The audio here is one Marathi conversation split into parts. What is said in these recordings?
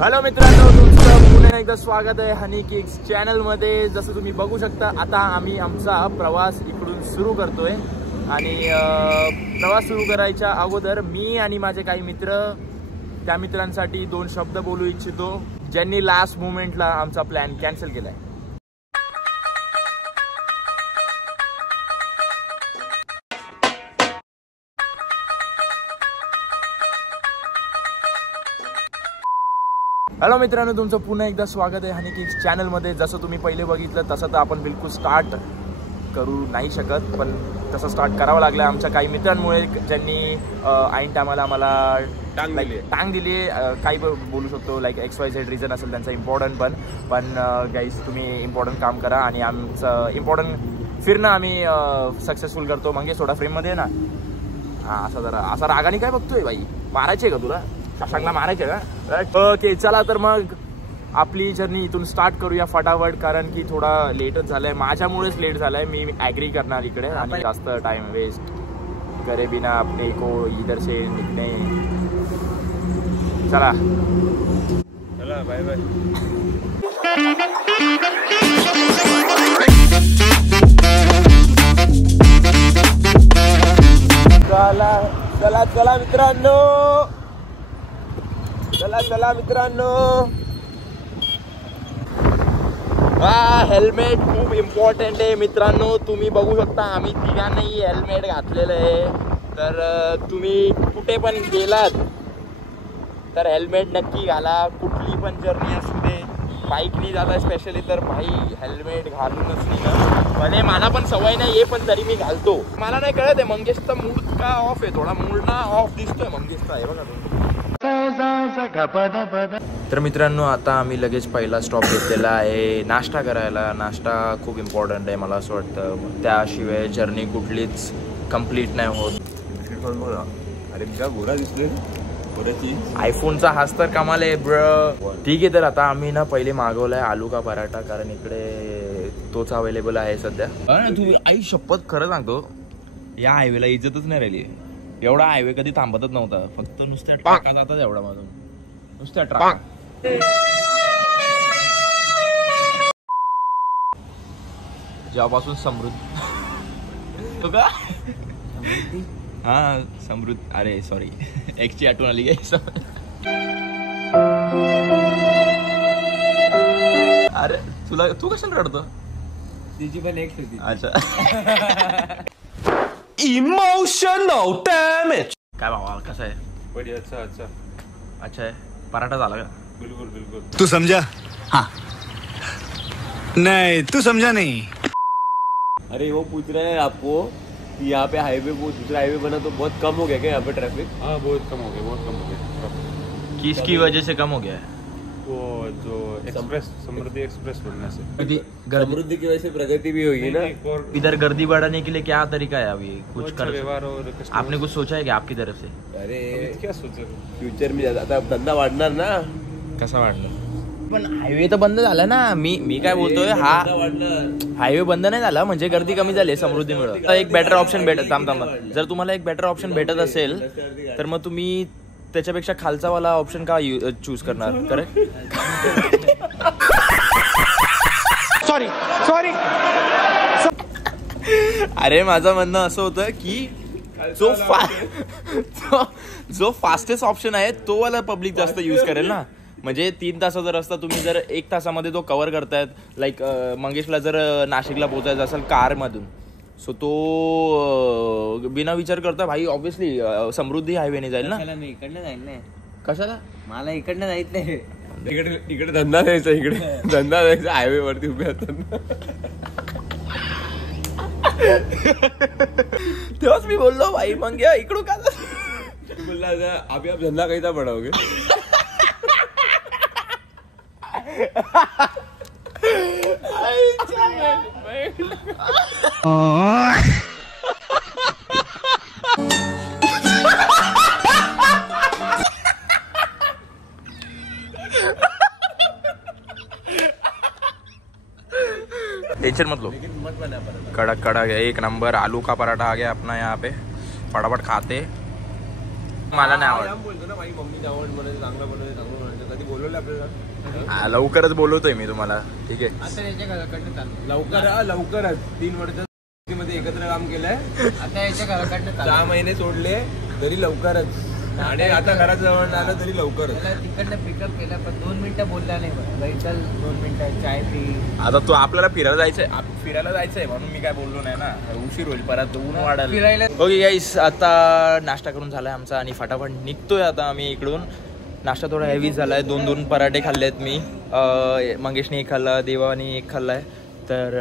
हॅलो मित्रांनो, तुमचं पुन्हा एकदा स्वागत आहे हनी किक्स चॅनलमध्ये। जसं तुम्ही बघू शकता, आता आम्ही आमचा प्रवास इकडून सुरू करतोय आणि प्रवास सुरू करायच्या अगोदर मी आणि माझे काही मित्र त्या मित्रांसाठी दोन शब्द बोलू इच्छितो ज्यांनी लास्ट मोमेंटला आमचा प्लॅन कॅन्सल केलाय। हॅलो मित्रांनो, तुमचं पुन्हा एकदा स्वागत आहे हनी किक्स चॅनलमध्ये। जसं तुम्ही पहिले बघितलं तसं तर आपण बिलकुल स्टार्ट करू नाही शकत, पण तसं स्टार्ट करावं लागलं आमच्या काही मित्रांमुळे, ज्यांनी ऐन टायमाला आम्हाला टांग दिली। काही बोलू शकतो, लाईक XYZ रिझन असेल त्यांचा इम्पॉर्टंट, पण गाईज तुम्ही इम्पॉर्टंट काम करा आणि आमचं इम्पॉर्टंट फिरणं आम्ही सक्सेसफुल करतो। मंगेश थोडा फ्रेममध्ये ना, हां असा जरा असा रागाने काय बघतोय बाई, मारायचे का तुला? शशांकला मारायचे का? ओके चला, तर मग आपली जर्नी इथून स्टार्ट करूया फटाफट, कारण की थोडा लेटच झालाय, माझ्यामुळेच लेट झालाय। मी ॲग्री करणार इकडे आणि जास्त टाइम वेस्ट करे बिना अपने को इधर से निकले। चला चला, बाय बाय। चला चला चला मित्रांनो, चला चला मित्रांनो। हा हेल्मेट खूप इम्पॉर्टंट आहे मित्रांनो। तुम्ही बघू शकता आम्ही तिघांनाही हेल्मेट घातलेलं आहे, तर तुम्ही कुठे पण गेलात तर हेल्मेट नक्की घाला। कुठली पण जर्नी असू दे, बाईकनी जाता स्पेशली तर भाई हेल्मेट घालूनच निघा। म्हणजे मला पण सवय नाही आहे, पण तरी मी घालतो। मला नाही कळत आहे मंगेशचा मूड का ऑफ आहे, थोडा मूड ना ऑफ दिसतोय मंगेशचा, आहे बघा तुम्ही। तर मित्रांनो, आता आम्ही लगेच पहिला स्टॉप घेतलेला आहे नाश्ता करायला। नाश्ता खूप इम्पॉर्टंट आहे मला असं वाटतं, त्याशिवाय जर्नी कुठलीच कंप्लीट नाही होत। अरे क्या गोरा दिसले, आयफोनचा हाच तर कमाल आहे ब्र। ठीक आहे, तर आता आम्ही ना पहिले मागवलाय आलू का पराठा, कारण इकडे तोच अवेलेबल आहे सध्या। तुम्ही आई शपथ खरं सांगतो, या हायवेला इज्जतच नाही राहिली। एवढा हायवे कधी थांबतच नव्हता, फक्त नुसत्या ट्रका जातात एवढा मधून, नुसत्या ट्रक। जेव्हापासून समृद्ध का हा समृद्ध, अरे सॉरी एक्सची आठवण आली काय? अरे तुला तू कशाला रडतो? तिची पण एक्स होती। अच्छा इमोशनल डॅमेज। काय भावा कसं आहे? बढ़िया, अच्छा अच्छा अच्छा आहे। पराठा झाला का? बिल्कुल बिल्कुल। तू समझा? हाँ नहीं तू समझा नहीं। अरे वो पूछ रहे हैं आपको कि यहाँ पे हाईवे, वो दूसरा हाईवे बना तो बहुत कम हो गया क्या यहाँ पे ट्रैफिक? हाँ बहुत कम हो गया, बहुत कम हो गया। किसकी वजह से कम हो गया है? वो जो एक्सप्रेस, समृद्धि एक्सप्रेस बनने से। समृद्धि की वजह से प्रगति भी होगी ना। इधर गर्दी बढ़ाने के लिए क्या तरीका है अभी? कुछ कर व्यवहार और आपने कुछ सोचा है क्या आपकी तरफ से? अरे क्या सोचा फ्युचर में आता धंदा वाढणार ना। कसा वाढलं? पण हायवे तर बंद झाला ना। मी काय बोलतोय, हा हायवे बंद नाही झाला म्हणजे गर्दी कमी झाली समृद्धीमुळे। एक बेटर ऑप्शन थांब जर तुम्हाला एक बेटर ऑप्शन भेटत असेल तर मग तुम्ही त्याच्यापेक्षा खालचा वाला ऑप्शन का चूज करणार? करेक्ट। Sorry sorry. अरे माझं म्हणणं असं होतं की जो फास्टेस्ट ऑप्शन आहे तो वाला पब्लिक जास्त यूज करेल ना। म्हणजे 3 तासाचा रस्ता तुम्ही जर 1 तासामध्ये तो कव्हर करतायत, लाईक मंगेशला जर नाशिकला पोहोचायचं असेल कारमधून, सो तो बिना विचार करता भाई ऑब्विसली समृद्धी हायवेने जाईल ना। मी इकडनं जाईल ना। कशाला? मला इकडनं जायचं नाही। इकडे धंदा द्यायचा, इकडे धंदा द्यायचा, हायवे वरती उभे असतात। तेव्हाच मी बोललो भाई मग इकडून का बोलला अभी आप धंदा कैसा बढ़ाओगे? टेंशन मत लो, कड़क कड़क एक नंबर आलू का पराठा आ गया अपना यहाँ पे। फटाफट खाते। मला नाही आवडत। बोलतो ना भाई, मम्मी आवड बनवते, चांगलं बनवते, चांगलं बनवते, कधी बोलवलं आपल्याला? लवकरच बोलवतोय मी तुम्हाला. ठीक आहे. लवकरच 3 वर्षामध्ये एकत्र काम केलंय. आता याच्या घराकडनं 6 महिने सोडले तरी लवकरच, आणि आता घरात जवळ आलं तरी लवकरच. तिकडनं पिकअप केलं पण 2 मिनिटं बोलला नाही. बाई चल 2 मिनिटं चाय पी. आता तू आपल्याला फिरायला जायचंय म्हणून मी काय बोललो नाही ना. उशीर होईल परत, ऊन वाढायला. फिरायला ओके गाईस, आता नाश्ता करून झालाय आमचा आणि फटाफट निघतोय आता आम्ही इकडून. नाश्ता थोडा हेवी झालाय. 2 पराठे खाल्लेत मी. मंगेशने एक खाल्ला, देवाने एक खाल्लाय. तर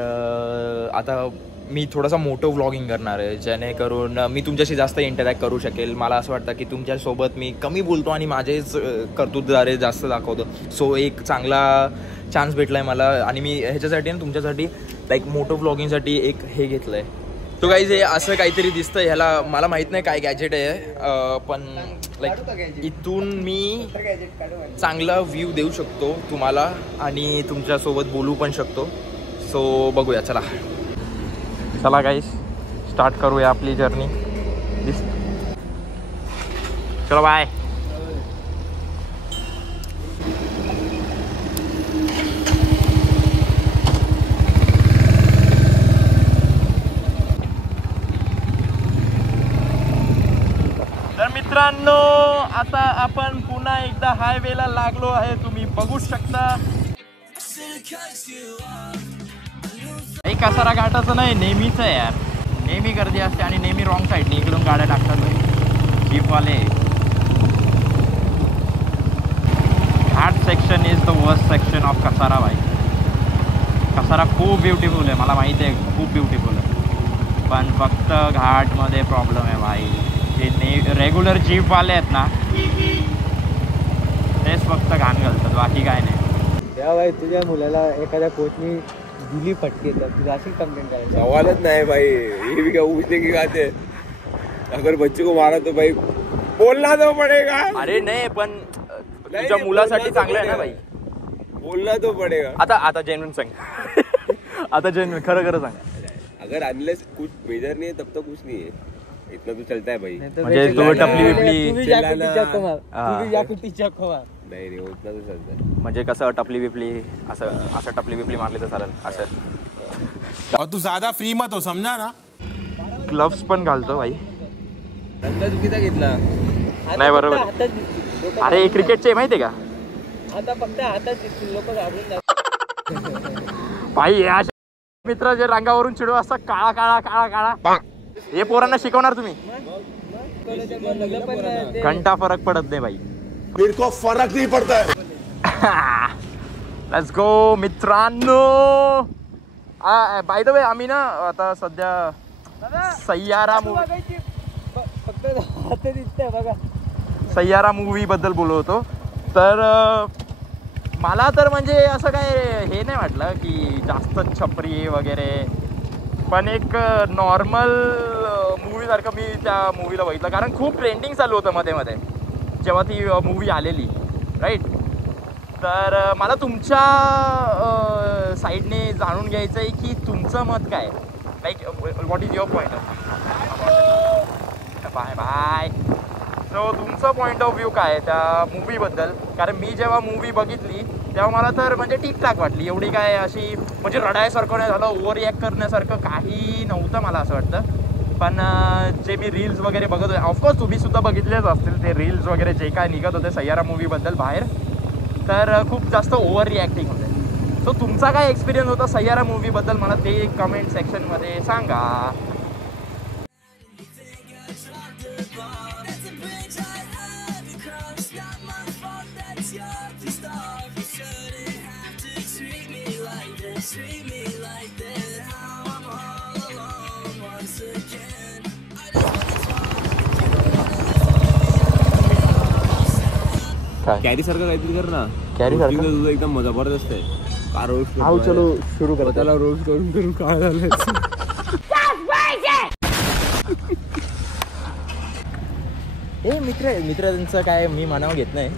आता मी थोडासा मोठं व्लॉगिंग करणार आहे, जेणेकरून मी तुमच्याशी जास्त इंटरॅक्ट करू शकेल. मला असं वाटतं की तुमच्यासोबत मी कमी बोलतो आणि माझेच कर्तृत्वद्वारे जास्त दाखवतो. सो एक चांगला चान्स भेटला आहे मला, आणि मी ह्याच्यासाठी ना तुमच्यासाठी लाईक मोठं व्लॉगिंगसाठी एक हे घेतलं आहे. तो गाईज हे असं काहीतरी दिसतं. ह्याला मला माहीत नाही काय गॅजेट आहे, पण लाईक इथून मी चांगला व्ह्यू देऊ शकतो तुम्हाला आणि तुमच्यासोबत बोलू पण शकतो. सो बघूया, चला गाईस स्टार्ट करूया आपली जर्नी. चलो बाय. तर मित्रांनो, आता आपण पुन्हा एकदा हायवेला लागलो आहे. तुम्ही बघू शकता. कसारा घाटाचं नाही, नेहमीच आहे यार. नेहमी गर्दी असते आणि नेहमी रॉंग साईडने इकडून गाड्या टाकतात जीपवाले. Ghat section is the worst section of Kasara भाई. कसारा खूप ब्युटिफुल आहे, मला माहिती आहे खूप ब्युटिफुल आहे, पण फक्त घाटमध्ये प्रॉब्लेम आहे भाई. जे रेग्युलर जीपवाले आहेत ना तेच फक्त घाण घालतात, बाकी काय नाही. त्या भाई तुझ्या मुलाला एखाद्या कोचनी दिली फटके तर तुझा अशी कंप्लेंट करायची? सवालच नहीं भाई, ये भी क्या पूछने की बात है. अगर बच्चे को मारा तो भाई बोलना तो पड़ेगा. अरे नाही, पण तुझ्या मुलासाठी चांगलं आहे ना भाई, बोलना तो पड़ेगा. आता जेन्युइन सांग. आता जेन्युइन खरं सांग. अगर अनलेस कुछ मेजर नहीं है तब तो कुछ नहीं है, इतना तो चलता है भाई. म्हणजे तू टपली बिपली नहीं उतना तो चलता है. म्हणजे कसं टपली बिपली असं टपली बिपली मारली तर चालेल असं. और तू ज्यादा फ्री मत हो, समझा ना. ग्लव्स पण घालतो भाई. रंग चुकीचा घेतला. नाही बरोबर. अरे क्रिकेटचे माहितीये का? आता फक्त हातात लोक घाबरून जातात भाई. अशा मित्र जे रंगावरून चिडू असतात, काळा काळा काळा काळा, हे पोरांना शिकवणार तुम्ही? घंटा फरक पडत नाही भाई. मेरे को फर्क नहीं पड़ता है. लेट्स गो मित्रांनो. बाय द वे, आम्ही ना आता सध्या सय्यारा मूवी, फक्त हात दिसतंय बघा, सय्यारा मूवी बद्दल बोलत होतो. तर मला तर म्हणजे असं काय हे नाही वाटलं की जास्त छपरी वगैरे, पण एक नॉर्मल मूवीसारखं मी त्या मूवीला बघितलं. कारण खूप ट्रेंडिंग चालू होतं मध्ये जेव्हा ती मूवी आलेली, राईट. तर मला तुमच्या साईडने जाणून घ्यायचं आहे की तुमचं मत काय, like what is your point of bye bye. So तुमचं पॉईंट ऑफ व्ह्यू काय आहे त्या मूवीबद्दल? कारण मी जेव्हा मूवी बघितली तेव्हा मला तर म्हणजे ठीकठाक वाटली. एवढी काय अशी म्हणजे रडायसारखं नाही झालं, ओव्हर रिॲक्ट करण्यासारखं काही नव्हतं मला असं वाटतं. पण जे मी रील्स वगैरे बघत होते, ऑफकोर्स तुम्ही सुद्धा बघितलेच असतील ते रील्स वगैरे जे काय निघत होते सय्यारा मूवीबद्दल बाहेर, तर खूप जास्त ओव्हर रिॲक्टिंग होते. सो तुमचा काय एक्सपिरियन्स होता सय्यारा मूवीबद्दल मला ते कमेंट सेक्शनमध्ये सांगा. कॅरी सारखं काहीतरी कर ना. कॅरी सारखं तुझं एकदम जबरदस्त आहे. का रोस्ट हाऊ चलो सुरू कर. त्याला रोस्ट करून काय झालं? हे मित्रांचं काय मी मनावर घेत नाही.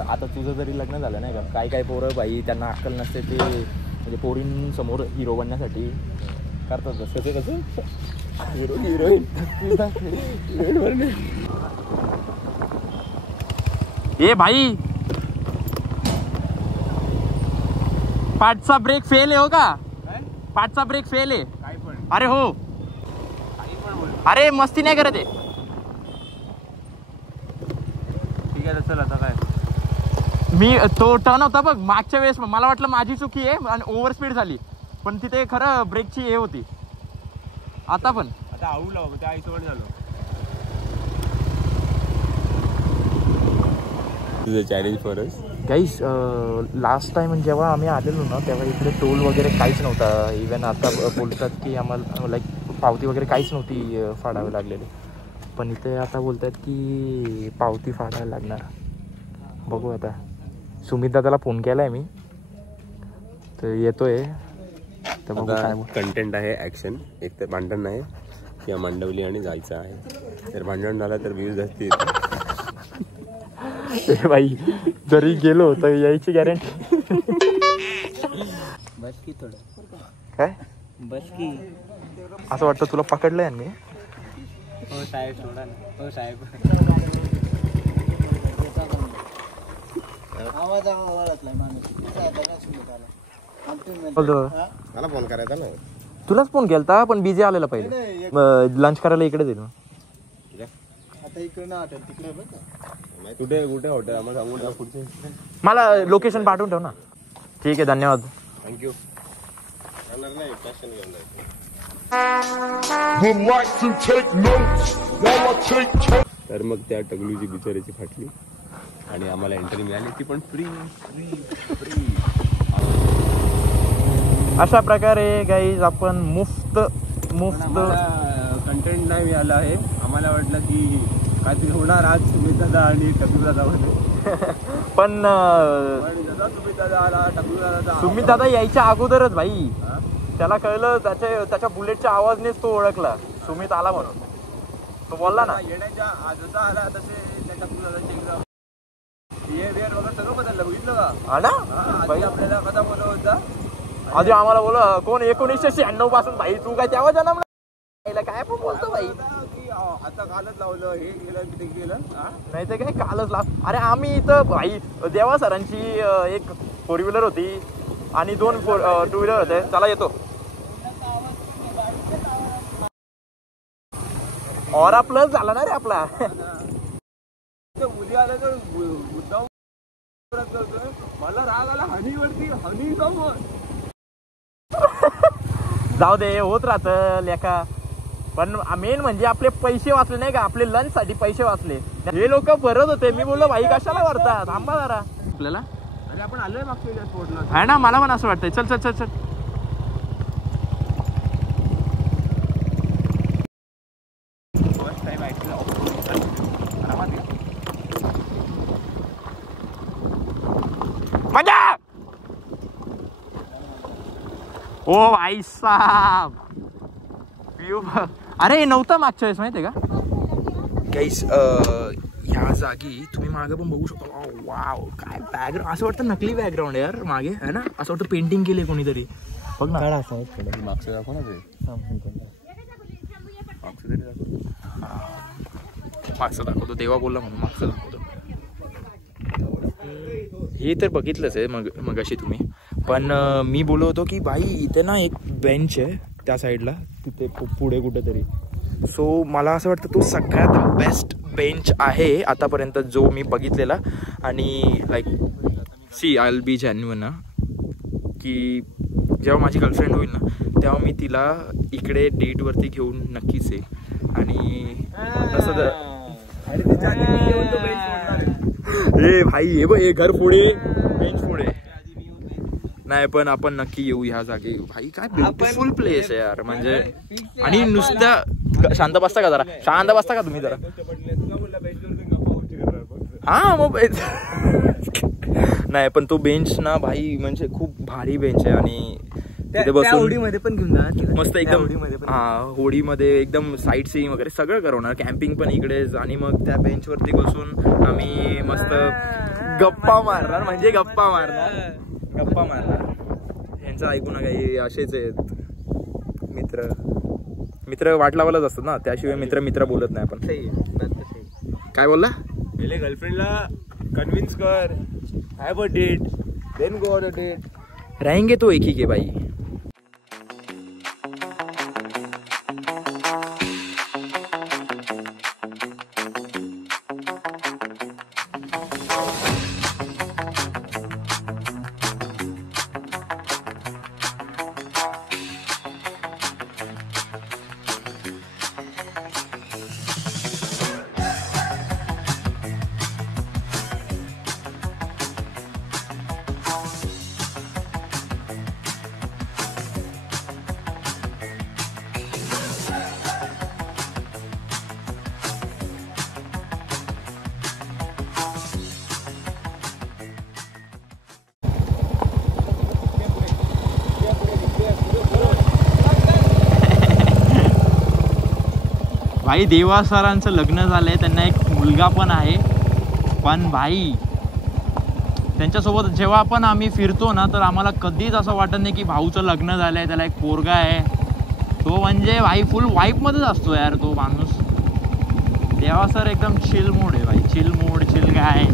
आता तुझं जरी लग्न झालं नाही का, काय पोरं बाई त्यांना अक्कल नसते, ते म्हणजे पोरींसमोर हिरो बनण्यासाठी करतात. कसं हिरोईन ए भाई पाठचा ब्रेक फेल आहे हो का? पाठचा ब्रेक फेल आहे. अरे हो, अरे मस्ती नाही करत आहे. ठीक आहे चल आता काय. मी तो टर्न होता बघ मागच्या वेळेस, मला वाटलं माझी चुकी आहे आणि ओव्हर स्पीड झाली, पण तिथे खरं ब्रेकची हे होती. आता पण आता आऊ लाव त्या आईसोबत झालो. Challenge for us guys. Last time जेव्हा आम्ही आलेलो ना तेव्हा इकडे टोल वगैरे काहीच नव्हता. इवन आता बोलतात की आम्हाला लाईक पावती वगैरे काहीच नव्हती फाडावी लागलेली, पण इथे आता बोलतात की पावती फाडायला लागणार. बघू आता. सुमित दादाला फोन केला आहे मी, तर येतोय. तर बघू काय कंटेंट आहे. ॲक्शन एक तर भांडण आहे किंवा मांडवली आणि जायचं आहे. जर भांडण झालं तर व्ह्यूज असतील. भाई जरी गेलो तर यायची गॅरंटी. बस की थोडं काय बस की. असं वाटतं तुला पकडलंय यांनी. हो साहेब सोडा ना. हो साहेब. आवाज ओळखला माणूस. मला फोन करायचा ना. तुलाच फोन केलता पण बिझी आलेला पहिले. लंच करायला इकडे येईल. आता इकडे हॉटेल तिकडे बघ. कुठे कुठे हॉटेल आम्हाला सांगून द्या. पुढचे मला लोकेशन पाठवून ठेव ना. ठीक आहे, धन्यवाद. थँक्यू. तर मग त्या टगलूची बिचारीची फाटली आणि आम्हाला एंट्री मिळाली, ती पण फ्री. अशा प्रकारे गाईज आपण मुफ्त कंटेंट नाही मिळालं आहे. आम्हाला वाटलं की काहीतरी होणार आज सुमित दादा आणि टकलू दादा मध्ये. पण सुमित दादा आला, टकलू दादा. सुमित दादा यायच्या अगोदरच भाई त्याला कळलं, त्याच्या बुलेटच्या आवाजनेच तो ओळखला सुमित आला म्हणून. तो बोलला ना येण्याच्या जसा आला तसे त्या टकलू दादाचे एकदम हे वेअर वगैरे सगळं बदललं. बघितलं का? हा ना. आधी आपल्याला कसा बोलत होता. आधी आम्हाला बोला कोण 1996 पासून भाई तू काय तेव्हा जन्मला काय पण बोलतो भाई. आता कालच लावलं हे केलं ते केलं. नाही तर काय कालच लाव. अरे आम्ही इथं भाई देवा सरांची एक 4 व्हीलर होती आणि 2 2 व्हीलर होते. चला येतो. ऑरा प्लस झाला ना रे आपला. उद्या आलं तर मुद्दाम मला राग आला. हनीवरती हनी जाऊ. जाऊ दे, होत राहतं लेखा. पण मेन म्हणजे आपले पैसे वाचले नाही का, आपले लंच साठी पैसे वाचले. हे लोक भरत होते. मी बोललो भाई कशाला भरता, थांबा जरा. आपल्याला अरे आपण आलोय मागच्या स्पोर्टला. आहे ना, मला पण असं वाटतंय. चल चल चल चल. फर्स्ट टाइम ऐकलं मजा. ओ भाई साहब व्यू. अरे नव्हता मागच्या वेळेस माहितीये का गाईस. ह्या जागी तुम्ही मागे पण बघू शकता. वाव काय बॅकग्राऊंड. असं वाटतं नकली बॅकग्राऊंड यार मागे आहे ना. असं वाटतं पेंटिंग केले कोणीतरी. बघ ना. मागचं दाखव ना ते. मागचं दाखवतो. देवा बोलला म्हणून मागचं दाखवतो. हे तर बघितलंच आहे मग अशी तुम्ही. पण मी बोललो होतो की भाई इथे ना एक बेंच आहे त्या साईडला तिथे पुढे कुठेतरी. सो मला असं वाटतं तो सगळ्यात बेस्ट बेंच आहे आतापर्यंत जो मी बघितलेला. आणि like see I will be genuine ना, की जेव्हा माझी गर्लफ्रेंड होईल ना तेव्हा मी तिला इकडे डेटवरती घेऊन नक्कीच येईल. आणि तसं तर ए भाई हे बघ हे घर पुढे बेंच पुढे नाही, पण आपण नक्की येऊ ह्या जागी. भाई काय ब्युटिफुल प्लेस आहे यार. म्हणजे आणि नुसत्या शांत बसता का जरा, शांत बसता का तुम्ही जरा. हा मग नाही पण तो बेंच ना भाई म्हणजे खूप भारी बेंच आहे. आणि तिथे बसून होडीमध्ये पण घेऊन जा मस्त एकदम. हा होडीमध्ये एकदम साईट सीइंग वगैरे सगळं करवणार. कॅम्पिंग पण इकडेच. आणि मग त्या बेंच वरती बसून आम्ही मस्त गप्पा मारणार. म्हणजे गप्पा मारणार. यांचं ऐकू नका, हे असेच आहेत मित्र वाट लावायलाच असतात ना, त्याशिवाय मित्र बोलत नाही आपण. काय बोलला? पहिले गर्लफ्रेंडला कन्व्हिन्स कर, have a date, then go on a date. रहेंगे तो एक ही के भाई। भाई देवा सरांचं लग्न झालंय, त्यांना एक मुलगा पण आहे. पण भाई त्यांच्यासोबत जेव्हा पण आम्ही फिरतो ना तर आम्हाला कधीच असं वाटत नाही की भाऊचं लग्न झालंय, त्याला एक पोरगा आहे. तो म्हणजे भाई फुल वाईफमध्येच असतो यार तो माणूस. देवा सर एकदम चिल मूड आहे भाई, चिल मूड, चिल गाय.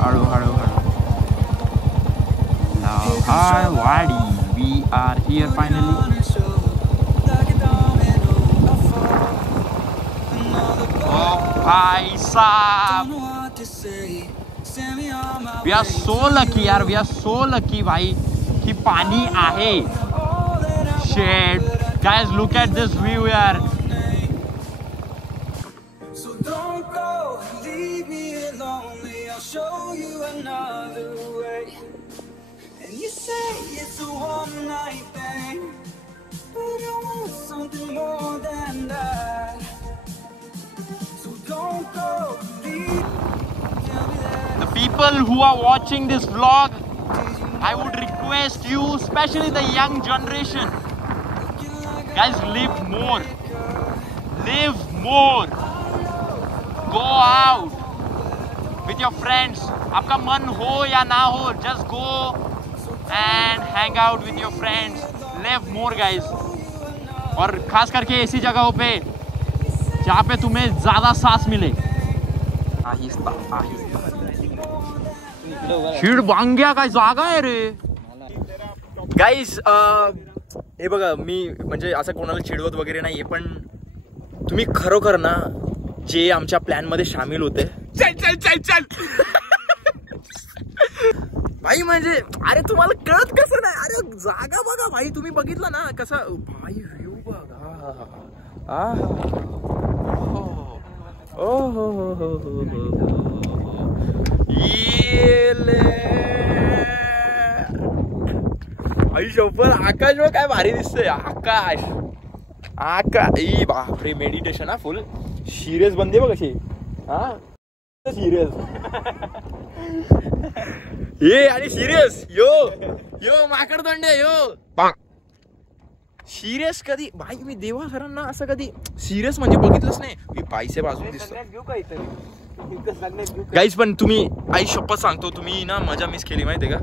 हळू हळू हळू हाय वाडी. We are here finally. Oh, bhai saab. We are so lucky yaar. We are so lucky bhai कि पानी आहे. Shit. Guys, look at this view yaar. So don't go, leave me lonely. I'll show you another way. And you say it's a one night thing, but I want something more than that. So don't go, leave. The people who are watching this vlog, I would request you, especially the young generation, guys, live more. Live more. Go out with your friends. आपका मन हो या ना हो, just go and hang out with your friends. Live more guys. और खास करके ऐसी जगहों पे जहाँ पे तुम्हें ज़्यादा सांस मिले. आहिस्ता आहिस्ता. शिड बांग्या काय जागा आहे रे. गाईज हे बघा, मी म्हणजे असं कोणाला चिडवत वगैरे नाही आहे, पण तुम्ही खरोखर ना जे आमच्या प्लॅनमध्ये सामील होते, चल चल चल चल भाई, म्हणजे अरे तुम्हाला कळत कसं नाही. अरे जागा बघा भाई, तुम्ही बघितलं ना कसं भाई व्ह्यू बघा. ओ हो हो हो आई शोपर. आकाश बघ काय भारी दिसतंय. आकाश आकाश. ई बापरे, मेडिटेशन हा फुल. सिरियस बंदे बघ कशी. हा सिरियस ये आणि सिरियस यो यो माकड दंडे यो सिरियस. कधी भाई मी देवा सरांना असं कधी सिरियस म्हणजे बघितलंच नाही. मी पैसे बाजून दिसतो गाईज. पण तुम्ही आई शपथ सांगतो, तुम्ही ना मजा मिस केली माहितीये का.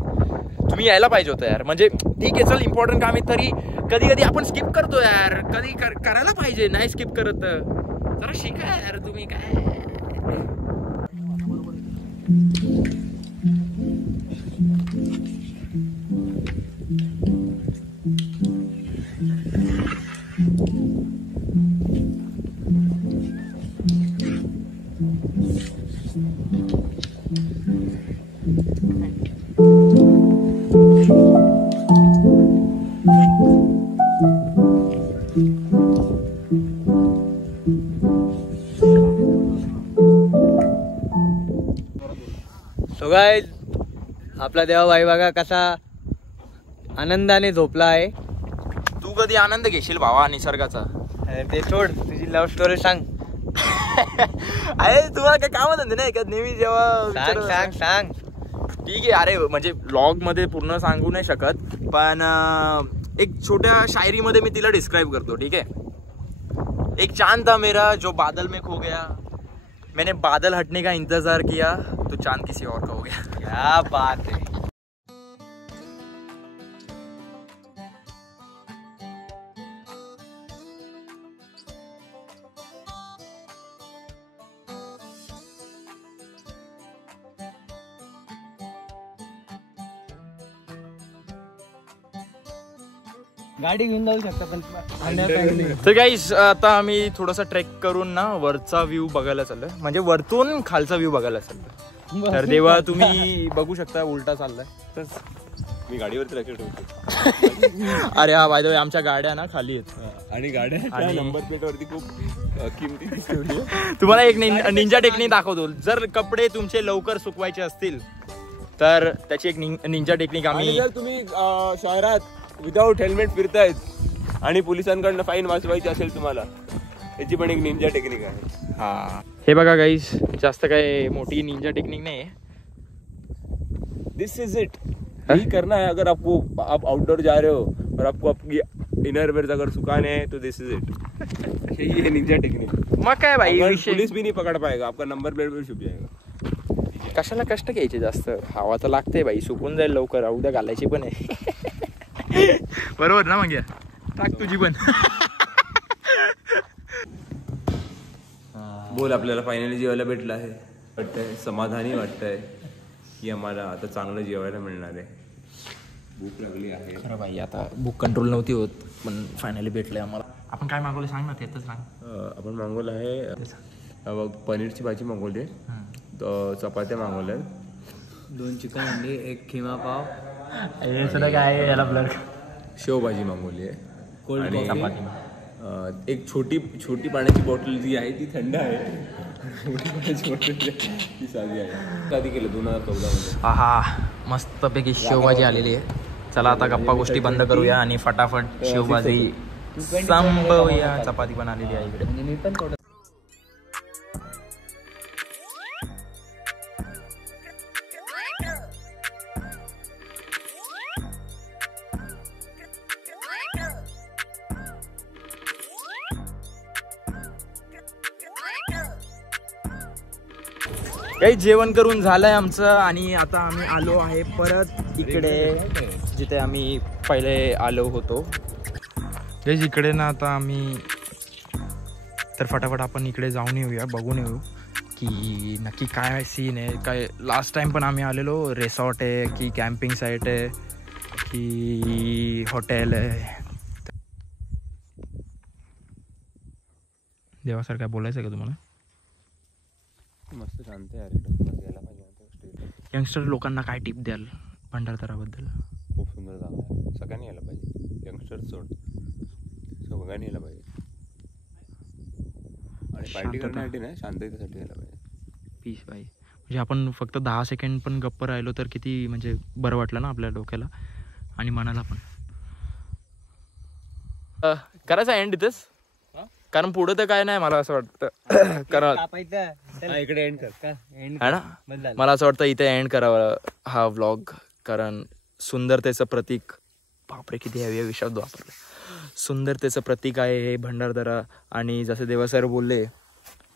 तुम्ही यायला पाहिजे होतं यार. म्हणजे ठीक आहे चल, इम्पॉर्टंट काम आहे तरी कधी कधी आपण स्किप करतो यार. कधी करायला पाहिजे, नाही स्किप करत जरा शिका यार तुम्ही. काय सो गाइस, आपला देवाभाई बघा कसा आनंदाने झोपला आहे. तू कधी आनंद घेशील भावा निसर्गाचा. अरे ते सोड, तुझी लव्ह स्टोरी सांग. अरे तुम्हाला काय काम धंदे नाही का नेहमी जेव्हा. सांग सांग सांग. ठीक आहे. अरे म्हणजे व्लॉग मध्ये पूर्ण सांगू नाही शकत, पण एक छोट्या शायरी मध्ये मी तिला डिस्क्राइब करतो. ठीक है. एक चांद था मेरा जो बादल में खो गया, मैंने बादल हटने का इंतजार किया तो चांद किसी और का हो गया. क्या बात है. गाडी घेऊन जाऊ शकता पण तर गाईस आता आम्ही थोडासा ट्रेक करून ना वरचा व्ह्यू बघायला चाललोय, म्हणजे वरतून खालचा व्ह्यू बघायला चाललोय. तर तेव्हा तुम्ही बघू शकता उलटा चाललाय. मी गाडीवरती लक्ष ठेवतो. अरे हा बाय द वे आमच्या गाड्या ना खाली आहेत आणि गाड्या नंबर प्लेट वरती खूप किमती दिसते. तुम्हाला एक निंजा टेक्निक दाखवतो. जर कपडे तुमचे लवकर सुकवायचे असतील तर त्याची एक निंजा टेक्निक आम्ही. जर तुम्ही शहरात विदाऊट हेल्मेट फिरतायत आणि पोलिसांकडनं फाईन वाचवायची असेल तुम्हाला, याची पण एक निंजा टेक्निक आहे. हा हे बघा गाईस, जास्त काय मोठी निंजा टेक्निक नहीं है. दिस इज इट. यही करना है. अगर आपको आप आउटडोर जा रहे हो और आपको आपकी इनर वेयर अगर सुखाने हैं तो दिस इज इट. यही है निंजा टेक्निक. मग काय भाई, पुलिस भी नहीं पकड़ पाएगा, आपका नंबर प्लेट भी छुप जाएगा. कशाला कष्ट घ्यायचे जास्त. हवा तर लागते भाई, सुकून जाईल लवकर. उद्या घालायची पण आहे. बरोबर ना. मग टाक तुझी पण. बोल, आपल्याला फायनली जेवायला भेटलं आहे. वाटतंय समाधानी वाटतंय की आम्हाला आता चांगलं जेवायला मिळणार आहे. भूक लागली आहे खरं भाई. आता भूक कंट्रोल नव्हती होत पण फायनली भेटलंय आम्हाला. आपण काय मागवलं सांग ना, ते तर सांग. आपण मागवलं आहे पनीरची भाजी मागवली आहे, चपात्या मागवल्या, 2 चिकन अंडी, 1 खिमा पाव, हे सुद्धा काय आहे याला ब्लर. शेवभाजी मागवली आहे, कोल्ड आणि कॉफी, एक छोटी पाण्याची बॉटल जी आहे ती थंड आहे. पाण्याची बॉटल ती साधी आहे. साधी केलं 2014 मध्ये. हा मस्तपैकी शेवभाजी आलेली आहे. चला आता गप्पा गोष्टी बंद करूया आणि फटाफट शेवभाजी संपवूया. चपाती पण आलेली आहे इकडे. मी पण थोडं काही जेवण करून झालंय आमचं आणि आता आम्ही आलो आहे परत इकडे जिथे आम्ही पहिले आलो होतो. इकडे ना आता आम्ही तर फटाफट आपण इकडे जाऊन येऊया, बघून येऊ की नक्की काय सीन आहे. काय लास्ट टाइम पण आम्ही आलेलो, रिसॉर्ट आहे की कॅम्पिंग साईट आहे की हॉटेल आहे. देवासारखं काय बोलायचं का तुम्हाला? मस्त शांत आहे. यंगस्टर लोकांना काय टिप द्याल भंडारदराबद्दल? खूप सुंदर जागा आहे, सगळ्यांनी यायला पाहिजे. यंगस्टर्स सोड, सगळ्यांनी यायला पाहिजे. आणि पार्टी करण्यासाठी नाही, शांततेसाठी यायला पाहिजे. पीस भाई. म्हणजे आपण फक्त 10 सेकंड पण गप्प राहिलो तर किती म्हणजे बरं वाटलं ना आपल्या डोक्याला आणि मनाला पण. करायचा एंड इथेच, कारण पुढे तर काय नाही मला असं वाटतं. कारण इकडे एंड कर है ना, मला असं वाटतं इथे एंड करावा हा व्लॉग. कारण सुंदरतेचं प्रतीक, बापरे किती हवी विषाद वापरलं. सुंदरतेचं प्रतीक आहे हे भंडारदरा. आणि जसे देवा सर बोलले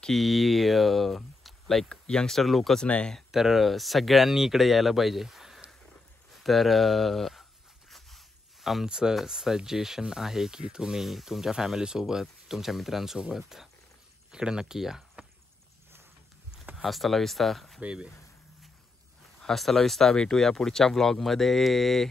की लाईक यंगस्टर लोकच नाही तर सगळ्यांनी इकडे यायला पाहिजे. तर आमचं सजेशन आहे की तुम्ही तुमच्या फॅमिलीसोबत, तुमच्या मित्रांसोबत इकडे नक्की या. हस्ता ला विस्ता बेबे, हस्ता ला विस्ता. भेटूया पुढच्या व्लॉगमध्ये.